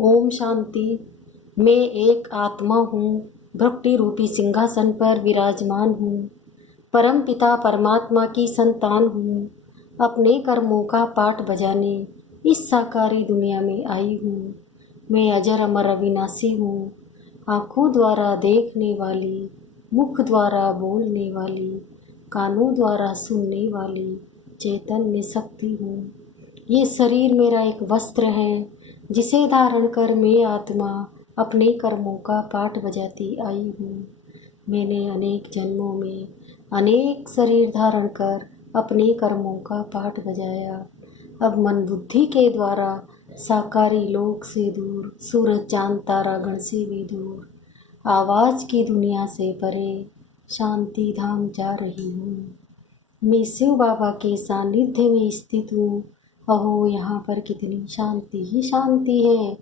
ओम शांति। मैं एक आत्मा हूँ, भक्ति रूपी सिंहासन पर विराजमान हूँ। परम पिता परमात्मा की संतान हूँ। अपने कर्मों का पाठ बजाने इस साकारी दुनिया में आई हूँ। मैं अजर अमर अविनाशी हूँ। आँखों द्वारा देखने वाली, मुख द्वारा बोलने वाली, कानों द्वारा सुनने वाली चैतन्य शक्ति हूँ। ये शरीर मेरा एक वस्त्र है जिसे धारण कर मैं आत्मा अपने कर्मों का पाठ बजाती आई हूँ। मैंने अनेक जन्मों में अनेक शरीर धारण कर अपने कर्मों का पाठ बजाया। अब मन बुद्धि के द्वारा साकारी लोक से दूर, सूरज चांद तारा गण से भी दूर, आवाज़ की दुनिया से परे शांति धाम जा रही हूँ। मैं शिव बाबा के सानिध्य में स्थित हूँ। अहो, यहाँ पर कितनी शांति ही शांति है,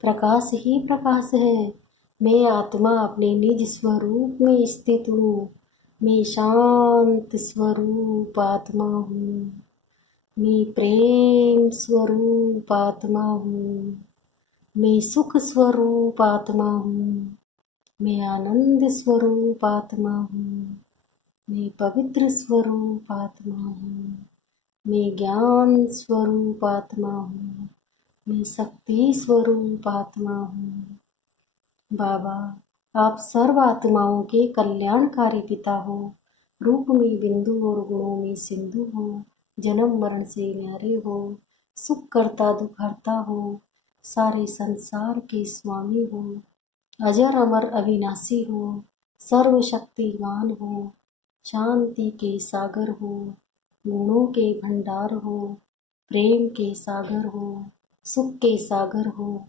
प्रकाश ही प्रकाश है। मैं आत्मा अपने निज स्वरूप में स्थित हूँ। मैं शांत स्वरूप आत्मा हूँ। मैं प्रेम स्वरूप आत्मा हूँ। मैं सुख स्वरूप आत्मा हूँ। मैं आनंद स्वरूप आत्मा हूँ। मैं पवित्र स्वरूप आत्मा हूँ। मैं ज्ञान स्वरूप आत्मा हूँ। मैं शक्ति स्वरूप आत्मा हूँ। बाबा, आप सर्व आत्माओं के कल्याणकारी पिता हो। रूप में बिंदु और गुणों में सिंधु हो। जन्म मरण से न्यारे हो। सुख करता दुख हरता हो। सारे संसार के स्वामी हो। अजर अमर अविनाशी हो। सर्वशक्तिमान हो। शांति के सागर हो। गुणों के भंडार हो। प्रेम के सागर हो। सुख के सागर हो।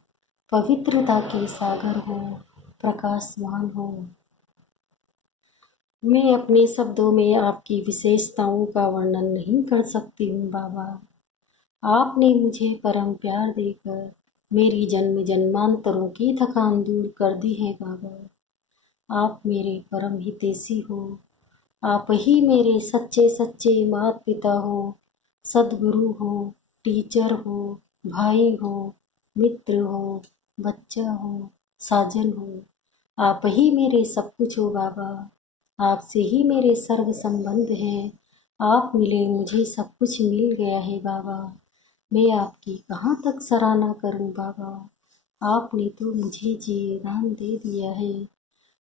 पवित्रता के सागर हो। प्रकाशवान हो। मैं अपने शब्दों में आपकी विशेषताओं का वर्णन नहीं कर सकती हूँ बाबा। आपने मुझे परम प्यार देकर मेरी जन्म जन्मांतरों की थकान दूर कर दी है बाबा। आप मेरे परम हितैषी हो। आप ही मेरे सच्चे सच्चे माता पिता हो, सद्गुरु हो, टीचर हो, भाई हो, मित्र हो, बच्चा हो, साजन हो। आप ही मेरे सब कुछ हो बाबा। आपसे ही मेरे सर्व संबंध हैं। आप मिले मुझे सब कुछ मिल गया है बाबा। मैं आपकी कहाँ तक सराहना करूं बाबा। आपने तो मुझे जीवन दान दे दिया है।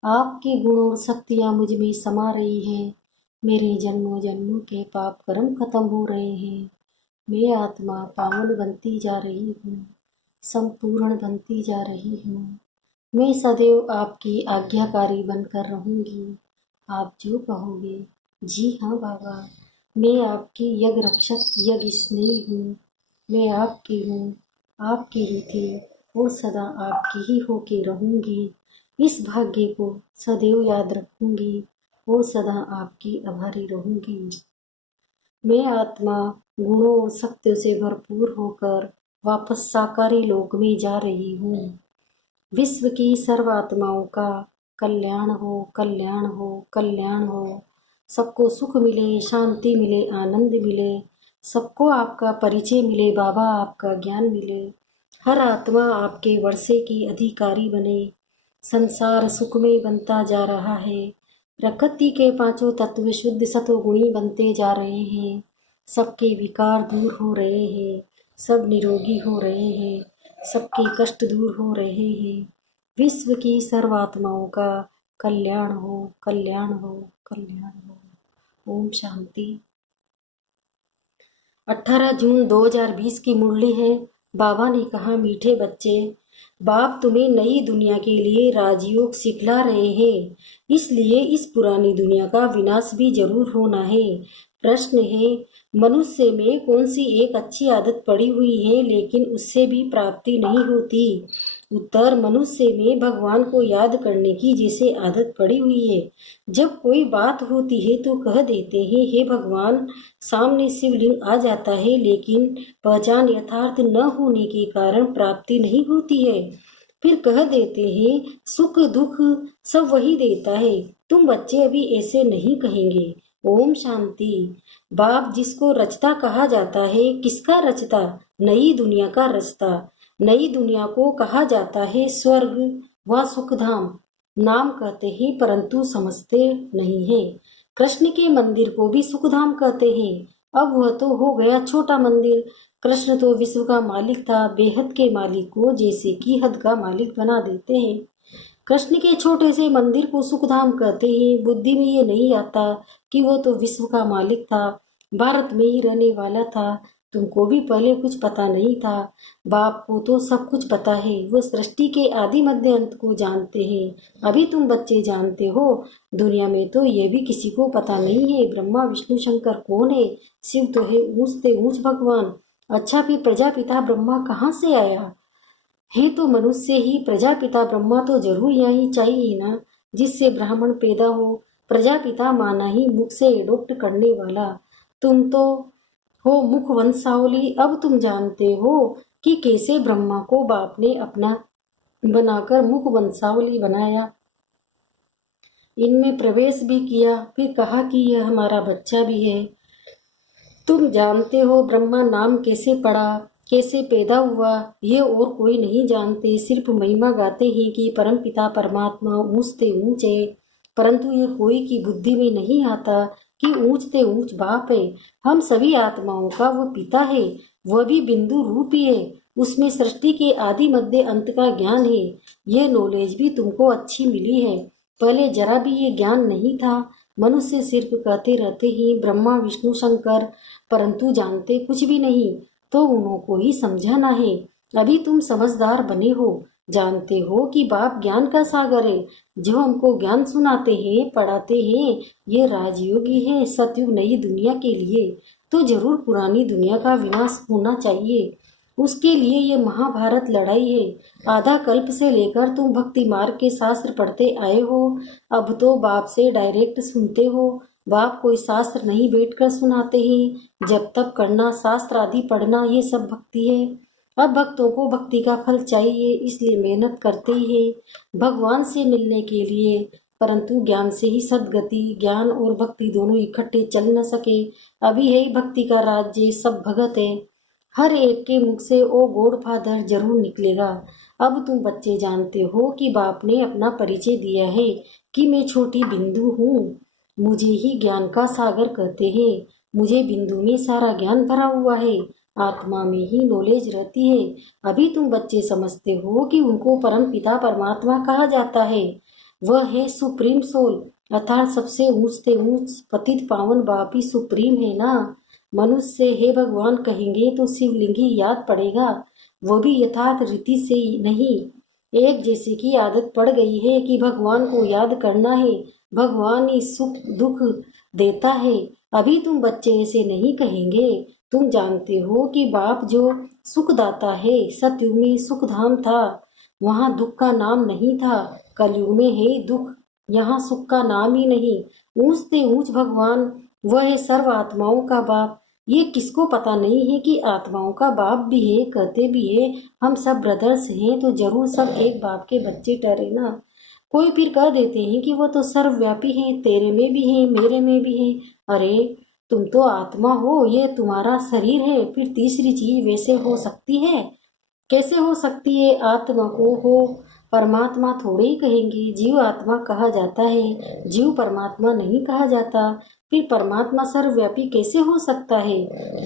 आपके गुण और शक्तियाँ मुझ में समा रही हैं। मेरे जन्मों जन्मों के पाप कर्म खत्म हो रहे हैं। मैं आत्मा पावन बनती जा रही हूँ, संपूर्ण बनती जा रही हूँ। मैं सदैव आपकी आज्ञाकारी बनकर रहूँगी। आप जो कहोगे। जी हाँ बाबा, मैं आपकी यज्ञ रक्षक यज्ञ स्नेही हूँ। मैं आपकी हूँ, आपकी ही थी और सदा आपकी ही होके रहूँगी। इस भाग्य को सदैव याद रखूँगी और सदा आपकी आभारी रहूँगी। मैं आत्मा गुणों और शक्तियों से भरपूर होकर वापस साकारी लोक में जा रही हूँ। विश्व की सर्व आत्माओं का कल्याण हो, कल्याण हो, कल्याण हो। सबको सुख मिले, शांति मिले, आनंद मिले। सबको आपका परिचय मिले बाबा, आपका ज्ञान मिले। हर आत्मा आपके वर्षे की अधिकारी बने। संसार सुखमय बनता जा रहा है। प्रकृति के पांचों तत्व शुद्ध सत्वगुणी बनते जा रहे हैं। सबके विकार दूर हो रहे हैं। सब निरोगी हो रहे हैं। सबके कष्ट दूर हो रहे हैं। विश्व की सर्वात्माओं का कल्याण हो, कल्याण हो, कल्याण हो। ओम शांति। 18 जून 2020 की मुरली है। बाबा ने कहा, मीठे बच्चे, बाप तुम्हें नई दुनिया के लिए राजयोग सिखला रहे हैं। इसलिए इस पुरानी दुनिया का विनाश भी जरूर होना है। प्रश्न है, मनुष्य में कौन सी एक अच्छी आदत पड़ी हुई है लेकिन उससे भी प्राप्ति नहीं होती? उत्तर, मनुष्य में भगवान को याद करने की जैसे आदत पड़ी हुई है। जब कोई बात होती है तो कह देते हैं, हे भगवान। सामने शिवलिंग आ जाता है लेकिन पहचान यथार्थ न होने के कारण प्राप्ति नहीं होती है। फिर कह देते हैं, सुख दुख सब वही देता है। तुम बच्चे अभी ऐसे नहीं कहेंगे। ओम शांति। बाप जिसको रचता कहा जाता है, किसका रचता? नई दुनिया का रचता। नई दुनिया को कहा जाता है स्वर्ग व सुखधाम। नाम कहते हैं परंतु समझते नहीं है। कृष्ण के मंदिर को भी सुखधाम कहते हैं। अब वह तो हो गया छोटा मंदिर। कृष्ण तो विश्व का मालिक था। बेहद के मालिक को जैसे कि हद का मालिक बना देते हैं। कृष्ण के छोटे से मंदिर को सुखधाम कहते हैं। बुद्धि में ये नहीं आता कि वो तो विश्व का मालिक था, भारत में ही रहने वाला था। तुमको भी पहले कुछ पता नहीं था। बाप को तो सब कुछ पता है। वो सृष्टि के आदि मध्य अंत को जानते हैं। अभी तुम बच्चे जानते हो। दुनिया में तो ये भी किसी को पता नहीं है ब्रह्मा विष्णु शंकर कौन है। शिव तो है ऊंचते ऊंच भगवान। अच्छा, फिर प्रजापिता ब्रह्मा कहाँ से आया? है तो मनुष्य ही। प्रजापिता ब्रह्मा तो जरूर यही चाहिए ना, जिससे ब्राह्मण पैदा हो। प्रजापिता माना ही मुख से एडोप्ट करने वाला। तुम तो हो मुख वंशावली। अब तुम जानते हो कि कैसे ब्रह्मा को बाप ने अपना बनाकर मुख वंशावली बनाया, इनमें प्रवेश भी किया, फिर कहा कि यह हमारा बच्चा भी है। तुम जानते हो ब्रह्मा नाम कैसे पड़ा, कैसे पैदा हुआ, ये और कोई नहीं जानते। सिर्फ महिमा गाते हैं कि परमपिता परमात्मा ऊंचते ऊंचे, परंतु ये कोई की बुद्धि में नहीं आता कि ऊंचते ऊंच बाप है। हम सभी आत्माओं का वो पिता है। वह भी बिंदु रूप ही है। उसमें सृष्टि के आदि मध्य अंत का ज्ञान है। ये नॉलेज भी तुमको अच्छी मिली है। पहले जरा भी ये ज्ञान नहीं था। मनुष्य सिर्फ कहते रहते ही ब्रह्मा विष्णु शंकर, परंतु जानते कुछ भी नहीं। तो उनको ही समझाना है। अभी तुम समझदार बने हो, जानते हो कि बाप ज्ञान का सागर है। जो हमको ज्ञान सुनाते हैं पढ़ाते हैं, ये राजयोगी है। सतयुग नई दुनिया के लिए तो जरूर पुरानी दुनिया का विनाश होना चाहिए। उसके लिए ये महाभारत लड़ाई है। आधा कल्प से लेकर तुम भक्ति मार्ग के शास्त्र पढ़ते आए हो। अब तो बाप से डायरेक्ट सुनते हो। बाप कोई शास्त्र नहीं बैठकर सुनाते हैं। जब तक करना शास्त्र आदि पढ़ना, ये सब भक्ति है। अब भक्तों को भक्ति का फल चाहिए, इसलिए मेहनत करते ही है भगवान से मिलने के लिए। परंतु ज्ञान से ही सदगति, ज्ञान और भक्ति दोनों इकट्ठे चल न सके। अभी है भक्ति का राज्य, सब भगत है। हर एक के मुख से ओ गॉड फादर जरूर निकलेगा। अब तुम बच्चे जानते हो कि बाप ने अपना परिचय दिया है कि मैं छोटी बिंदु हूँ। मुझे ही ज्ञान का सागर कहते हैं। मुझे बिंदु में सारा ज्ञान भरा हुआ है। आत्मा में ही नॉलेज रहती है। अभी तुम बच्चे समझते हो कि उनको परम पिता परमात्मा कहा जाता है। वह है सुप्रीम सोल, अर्थात सबसे ऊंचते ऊंच पतित पावन बाप ही सुप्रीम है ना। मनुष्य हे भगवान कहेंगे तो शिवलिंग ही याद पड़ेगा, वो भी यथार्थ रीति से नहीं। एक जैसे की आदत पड़ गई है कि भगवान को याद करना है। भगवान ही सुख दुख देता है। अभी तुम बच्चे ऐसे नहीं कहेंगे। तुम जानते हो कि बाप जो सुखदाता है, सतयुग में सुखधाम था, वहाँ दुख का नाम नहीं था। कलयुग में है दुख, यहाँ सुख का नाम ही नहीं। ऊंचते ऊंच भगवान, वह है सर्व आत्माओं का बाप। ये किसको पता नहीं है कि आत्माओं का बाप भी है, कहते भी है हम सब ब्रदर्स हैं, तो जरूर सब एक बाप के बच्चे ठहरे ना। कोई फिर कह देते हैं कि वो तो सर्वव्यापी है, तेरे में भी है मेरे में भी है। अरे तुम तो आत्मा हो, ये तुम्हारा शरीर है, फिर तीसरी चीज वैसे हो सकती है? कैसे हो सकती है? आत्मा को हो परमात्मा थोड़े ही कहेंगे। जीव आत्मा कहा जाता है, जीव परमात्मा नहीं कहा जाता। फिर परमात्मा सर्वव्यापी कैसे हो सकता है?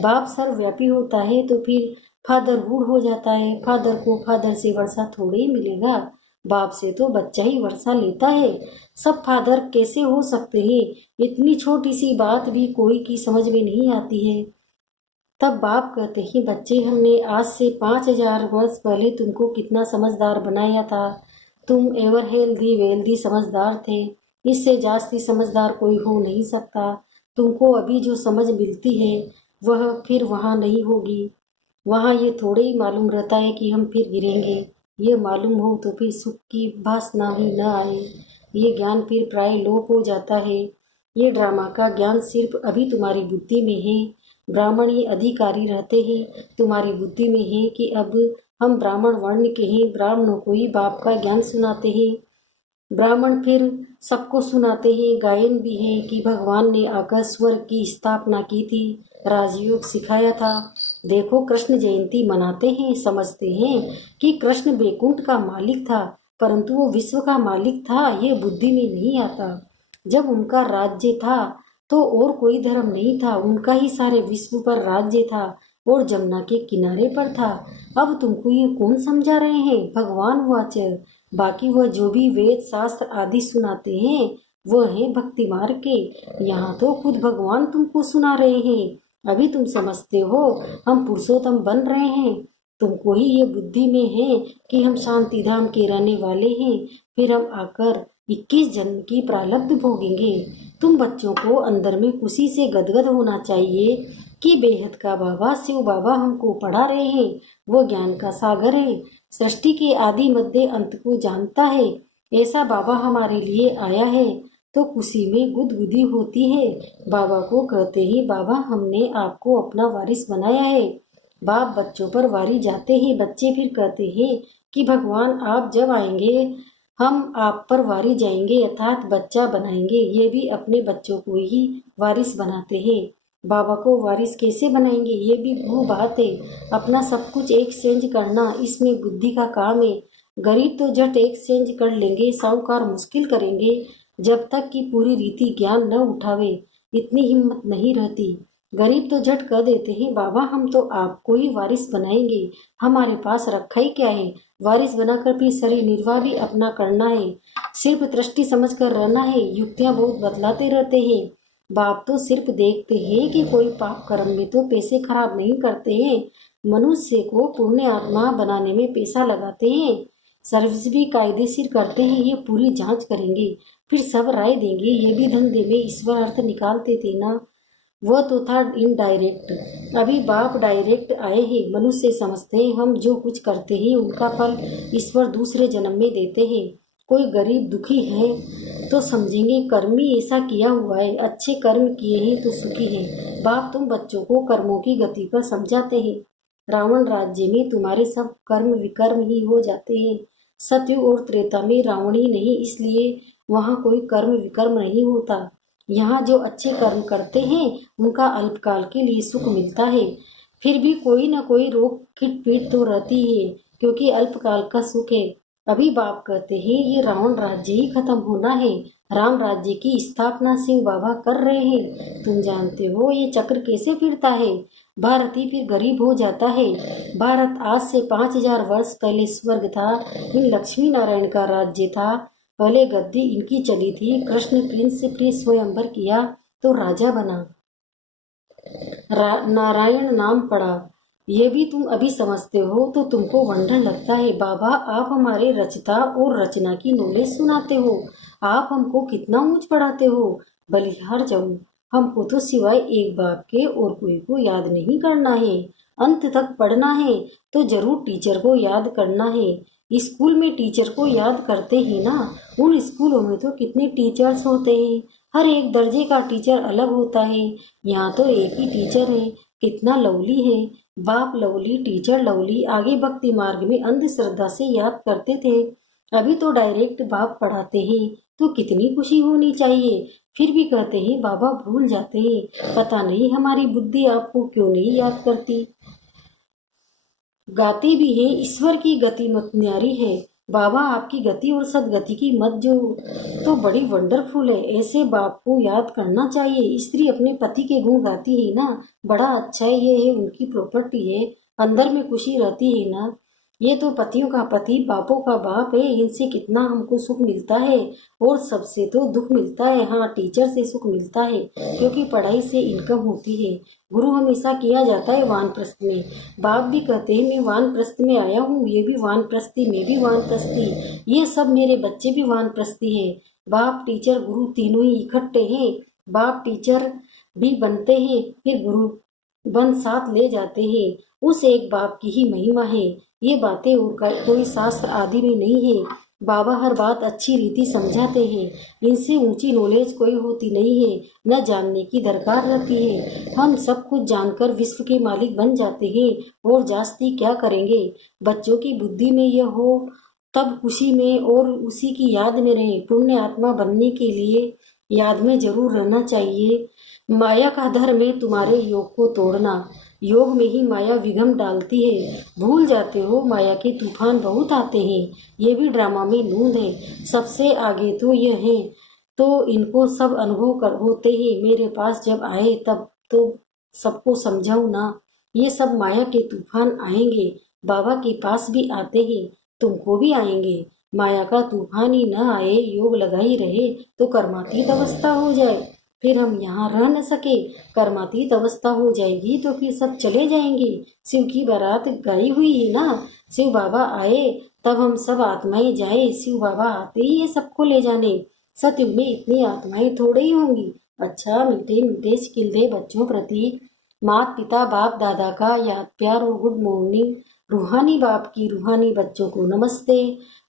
बाप सर्वव्यापी होता है तो फिर फादरहुड हो जाता है। फादर को फादर से वर्षा थोड़े ही मिलेगा, बाप से तो बच्चा ही वर्षा लेता है। सब फादर कैसे हो सकते हैं? इतनी छोटी सी बात भी कोई की समझ में नहीं आती है। तब बाप कहते हैं, बच्चे हमने आज से 5000 वर्ष पहले तुमको कितना समझदार बनाया था। तुम एवर हेल्दी वेल्दी समझदार थे। इससे जास्ती समझदार कोई हो नहीं सकता। तुमको अभी जो समझ मिलती है वह फिर वहाँ नहीं होगी। वहाँ ये थोड़े ही मालूम रहता है कि हम फिर गिरेंगे। ये मालूम हो तो फिर सुख की भासना ही न आए। ये ज्ञान फिर प्राय लोप हो जाता है। ये ड्रामा का ज्ञान सिर्फ अभी तुम्हारी बुद्धि में है। ब्राह्मण ही अधिकारी रहते हैं। तुम्हारी बुद्धि में है कि अब हम ब्राह्मण वर्ण के हैं, ब्राह्मणों को ही बाप का ज्ञान सुनाते हैं। ब्राह्मण फिर सबको सुनाते हैं, गायन भी है कि भगवान ने आकर स्वर्ग की स्थापना की थी, राजयोग सिखाया था। देखो कृष्ण जयंती मनाते हैं, समझते हैं कि कृष्ण बैकुंठ का मालिक था, परंतु वो विश्व का मालिक था, ये बुद्धि में नहीं आता। जब उनका राज्य था तो और कोई धर्म नहीं था, उनका ही सारे विश्व पर राज्य था और जमुना के किनारे पर था। अब तुमको ये कौन समझा रहे हैं? भगवान वाच। बाकी वह जो भी वेद शास्त्र आदि सुनाते हैं वह है भक्ति मार्ग के। यहाँ तो खुद भगवान तुमको सुना रहे हैं। अभी तुम समझते हो हम पुरुषोत्तम बन रहे हैं। तुमको ही ये बुद्धि में है कि हम शांति धाम के रहने वाले हैं, फिर हम आकर 21 जन्म की प्रारब्ध भोगेंगे। तुम बच्चों को अंदर में खुशी से गदगद होना चाहिए कि बेहद का बाबा शिव बाबा हमको पढ़ा रहे हैं। वो ज्ञान का सागर है, सृष्टि के आदि मध्य अंत को जानता है। ऐसा बाबा हमारे लिए आया है तो खुशी में गुदगुदी होती है। बाबा को कहते ही बाबा हमने आपको अपना वारिस बनाया है। बाप बच्चों पर वारी जाते हैं, बच्चे फिर कहते हैं कि भगवान आप जब आएंगे हम आप पर वारी जाएंगे, अर्थात बच्चा बनाएंगे। ये भी अपने बच्चों को ही वारिस बनाते हैं। बाबा को वारिस कैसे बनाएंगे, ये भी वो बात है। अपना सब कुछ एक्सचेंज करना इसमें बुद्धि का काम है। गरीब तो झट एक्सचेंज कर लेंगे, साहूकार मुश्किल करेंगे। जब तक कि पूरी रीति ज्ञान न उठावे इतनी हिम्मत नहीं रहती। गरीब तो झट कह देते हैं बाबा हम तो आपको ही वारिस बनाएंगे, हमारे पास रखा ही क्या है। वारिस बनाकर फिर शरीर निर्वाह भी अपना करना है, सिर्फ दृष्टि समझ कर रहना है। युक्तियां बहुत बतलाते रहते हैं। बाप तो सिर्फ देखते हैं कि कोई पाप कर्म में तो पैसे खराब नहीं करते हैं, मनुष्य को पुण्य आत्मा बनाने में पैसा लगाते हैं। सर्विस भी कायदेशीर करते हैं, ये पूरी जांच करेंगे फिर सब राय देंगे। ये भी धंधे में ईश्वर अर्थ निकालते थे ना, वह तो था इनडायरेक्ट। अभी बाप डायरेक्ट आए हैं। मनुष्य समझते हैं हम जो कुछ करते हैं उनका फल ईश्वर दूसरे जन्म में देते हैं। कोई गरीब दुखी है तो समझेंगे कर्मी ऐसा किया हुआ है, अच्छे कर्म किए हैं तो सुखी है। बाप तुम बच्चों को कर्मों की गति पर समझाते हैं। रावण राज्य में तुम्हारे सब कर्म विकर्म ही हो जाते हैं। सतयुग और त्रेता में रावण ही नहीं, इसलिए वहाँ कोई कर्म विकर्म नहीं होता। यहाँ जो अच्छे कर्म करते हैं उनका अल्पकाल के लिए सुख मिलता है, फिर भी कोई न कोई रोग किट पीट तो रहती है, क्योंकि अल्पकाल का सुख है। अभी बाप कहते हैं ये रावण राज्य ही खत्म होना है, राम राज्य की स्थापना शिव बाबा कर रहे हैं। तुम जानते हो ये चक्र कैसे फिरता है। भारत ही फिर गरीब हो जाता है। भारत आज से 5000 वर्ष पहले स्वर्ग था, इन लक्ष्मी नारायण का राज्य था। पहले गद्दी इनकी चली थी, कृष्ण प्रिंस से फिर स्वयंवर किया तो राजा बना, नारायण नाम पड़ा। ये भी तुम अभी समझते हो तो तुमको वंडर लगता है। बाबा आप हमारे रचता और रचना की नॉलेज सुनाते हो, आप हमको कितना ऊंच पढ़ाते हो। बलिहार जाऊं, हमको तो सिवाय एक बाप के और कोई को याद नहीं करना है। अंत तक पढ़ना है तो जरूर टीचर को याद करना है। स्कूल में टीचर को याद करते हैं ना, उन स्कूलों में तो कितने टीचर्स होते हैं, हर एक दर्जे का टीचर अलग होता है। यहाँ तो एक ही टीचर है, कितना लवली है। बाप लवली, टीचर लवली। आगे भक्ति मार्ग में अंधश्रद्धा से याद करते थे, अभी तो डायरेक्ट बाप पढ़ाते हैं तो कितनी खुशी होनी चाहिए। फिर भी कहते हैं बाबा भूल जाते हैं, पता नहीं हमारी बुद्धि आपको क्यों नहीं याद करती। गाते भी हैं ईश्वर की गति मत न्यारी है। बाबा आपकी गति और सदगति की मत जो तो बड़ी वंडरफुल है। ऐसे बाप को याद करना चाहिए। स्त्री अपने पति के गुण गाती है ना, बड़ा अच्छा है, ये है उनकी प्रॉपर्टी है, अंदर में खुशी रहती है ना। ये तो पतियों का पति बापों का बाप है, इनसे कितना हमको सुख मिलता है और सबसे तो दुख मिलता है। हाँ टीचर से सुख मिलता है क्योंकि पढ़ाई से इनकम होती है। गुरु हमेशा किया जाता है वानप्रस्थ में। बाप भी कहते हैं मैं वानप्रस्थ में आया हूँ, ये भी वानप्रस्थी, मैं भी वानप्रस्थी, ये सब मेरे बच्चे भी वानप्रस्थी हैं। बाप टीचर गुरु तीनों ही इकट्ठे हैं। बाप टीचर भी बनते हैं फिर गुरु बन साथ ले जाते हैं। उस एक बाप की ही महिमा है। ये बातें और कोई शास्त्र आदि में नहीं है। बाबा हर बात अच्छी रीति समझाते हैं, इनसे ऊंची नॉलेज कोई होती नहीं है, न जानने की दरकार रहती है। हम सब कुछ जानकर विश्व के मालिक बन जाते हैं और जास्ती क्या करेंगे। बच्चों की बुद्धि में यह हो तब खुशी में और उसी की याद में रहे। पुण्य आत्मा बनने के लिए याद में जरूर रहना चाहिए। माया का धर्म है तुम्हारे योग को तोड़ना। योग में ही माया विघ्न डालती है। भूल जाते हो माया के तूफान बहुत आते हैं। ये भी ड्रामा में नूंद है। सबसे आगे तो यह है, तो इनको सब अनुभव कर होते हैं। मेरे पास जब आए तब तो सबको समझाऊं ना। ये सब माया के तूफान आएंगे। बाबा के पास भी आते हैं, तुमको भी आएंगे। माया का तूफान ही न आए, योग लगा ही रहे तो कर्मातीत अवस्था हो जाए, फिर हम यहाँ रह न सके। कर्मातीत अवस्था हो जाएगी तो फिर सब चले जाएंगे। शिव की बारात गाई हुई है ना। शिव बाबा आए तब हम सब आत्माएं जाए। शिव बाबा आते ही है सबको ले जाने। सतयुग में इतनी आत्माएं थोड़े ही होंगी। अच्छा, मीठे मीठे खिलते बच्चों प्रति माता पिता बाप दादा का याद प्यार और गुड मॉर्निंग। रूहानी बाप की रूहानी बच्चों को नमस्ते।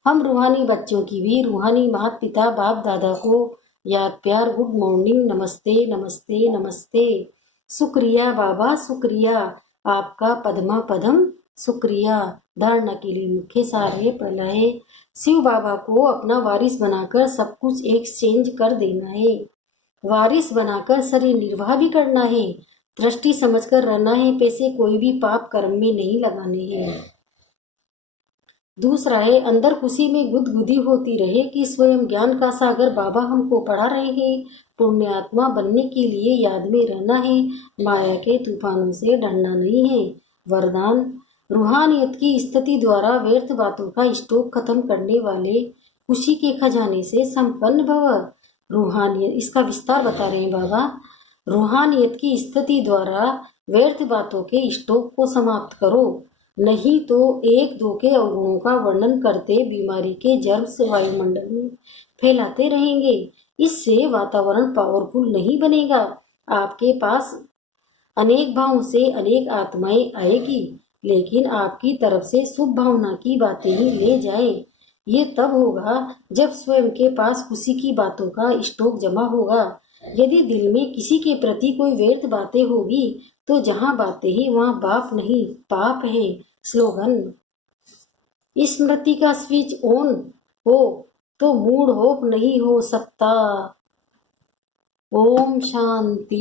हम रूहानी बच्चों की भी रूहानी माता पिता बाप दादा को याद प्यार गुड मॉर्निंग, नमस्ते नमस्ते नमस्ते। शुक्रिया बाबा, शुक्रिया आपका पद्मा पदम, शुक्रिया। धारणा के लिए मुख्य सार है, पहला है शिव बाबा को अपना वारिस बनाकर सब कुछ एक्सचेंज कर देना है। वारिस बनाकर शरीर निर्वाह भी करना है। दृष्टि समझकर रहना है। पैसे कोई भी पाप कर्म में नहीं लगाने हैं। दूसरा है अंदर खुशी में गुदगुदी होती रहे कि स्वयं ज्ञान का सागर बाबा हमको पढ़ा रहे हैं। पुण्य आत्मा बनने के लिए याद में रहना है। माया के तूफानों से डरना नहीं है। वरदान, रूहानियत की स्थिति द्वारा व्यर्थ बातों का स्टॉक खत्म करने वाले खुशी के खजाने से संपन्न भव। रूहानियत, इसका विस्तार बता रहे हैं बाबा। रूहानियत की स्थिति द्वारा व्यर्थ बातों के स्टॉक को समाप्त करो, नहीं तो एक दो के अवगुणों का वर्णन करते बीमारी के जर्म्स वायुमंडल में फैलाते रहेंगे। इससे वातावरण पावरफुल नहीं बनेगा। आपके पास अनेक भावों से अनेक आत्माएं आएगी, लेकिन आपकी तरफ से शुभ भावना की बातें ही ले जाए। ये तब होगा जब स्वयं के पास खुशी की बातों का स्टॉक जमा होगा। यदि दिल में किसी के प्रति कोई व्यर्थ बातें होगी तो जहाँ बातें ही वहाँ बाप नहीं पाप है। स्लोगन, स्मृति का स्विच ऑन हो तो मूड ऑफ नहीं हो सकता। ओम शांति।